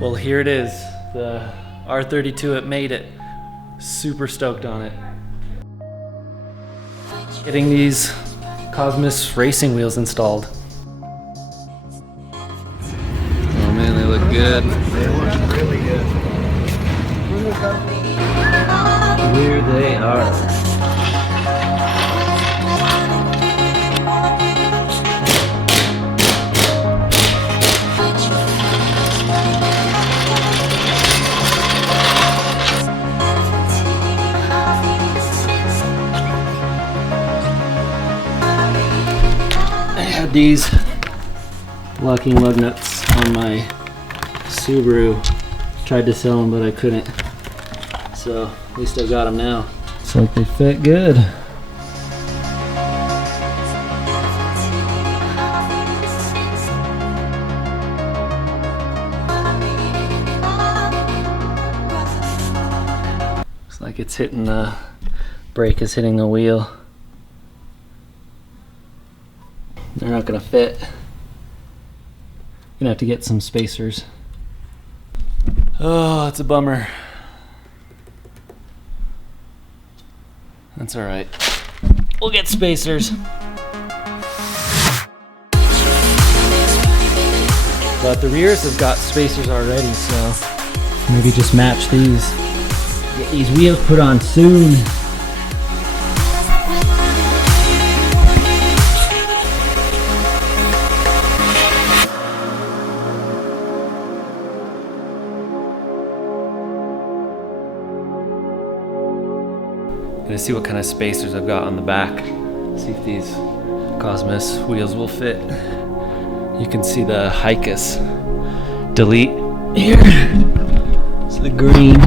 Well, here it is, the R32, it made it. Super stoked on it. Getting these Cosmis racing wheels installed. Oh man, they look good. They look really good. Here they are. These locking lug nuts on my Subaru. Tried to sell them, but I couldn't. So at least I got them now. Looks like they fit good. Looks like it's hitting the brake is hitting the wheel. They're not gonna fit. Gonna have to get some spacers. Oh, it's a bummer. That's all right. We'll get spacers. But the rears have got spacers already, so maybe just match these. Get these wheels put on soon. Gonna see what kind of spacers I've got on the back. See if these Cosmis wheels will fit. You can see the Hicus delete here. It's the green.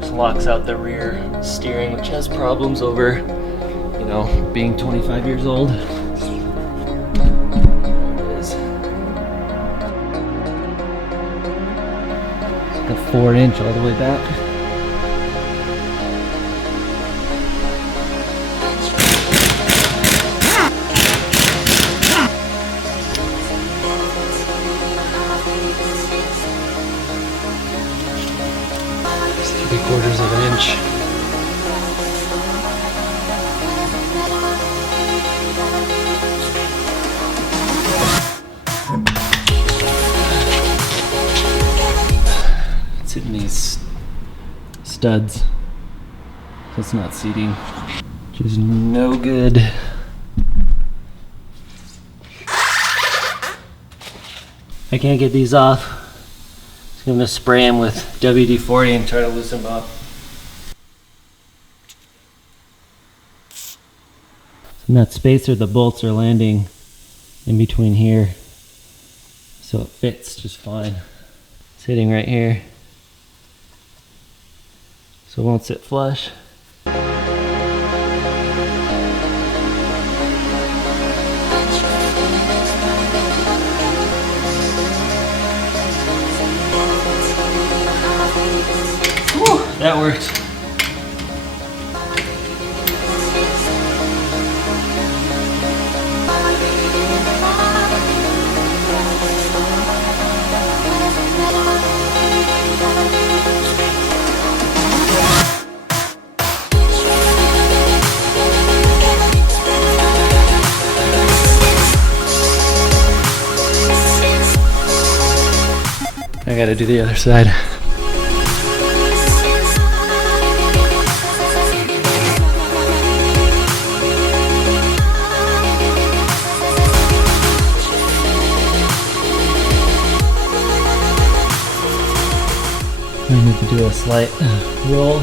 Just locks out the rear steering, which has problems over, you know, being 25 years old. There it is. It's like a 4-inch all the way back. Quarters of an inch. It's hitting these studs, so it's not seating, which is no good. I can't get these off. I'm gonna spray them with WD-40 and try to loosen them up. In that spacer, the bolts are landing in between here, so it fits just fine. It's hitting right here, so it won't sit flush. That worked. I gotta do the other side. I need to do a slight roll.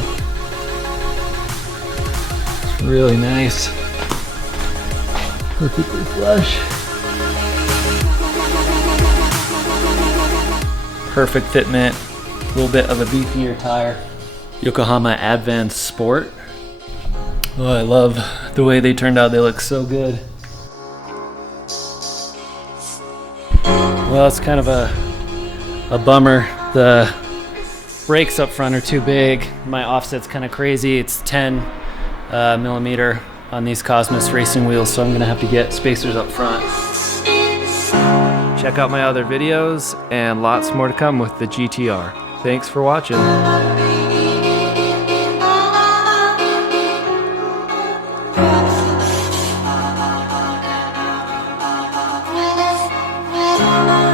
It's really nice. Perfectly flush. Perfect fitment. A little bit of a beefier tire. Yokohama Advance Sport. Oh, I love the way they turned out. They look so good. Well, it's kind of a bummer. The brakes up front are too big. My offset's kind of crazy. It's 10 millimeter on these Cosmis racing wheels, so I'm gonna have to get spacers up front, which Check out my other videos and lots more to come with the GTR. Thanks for watching. We'll be right back.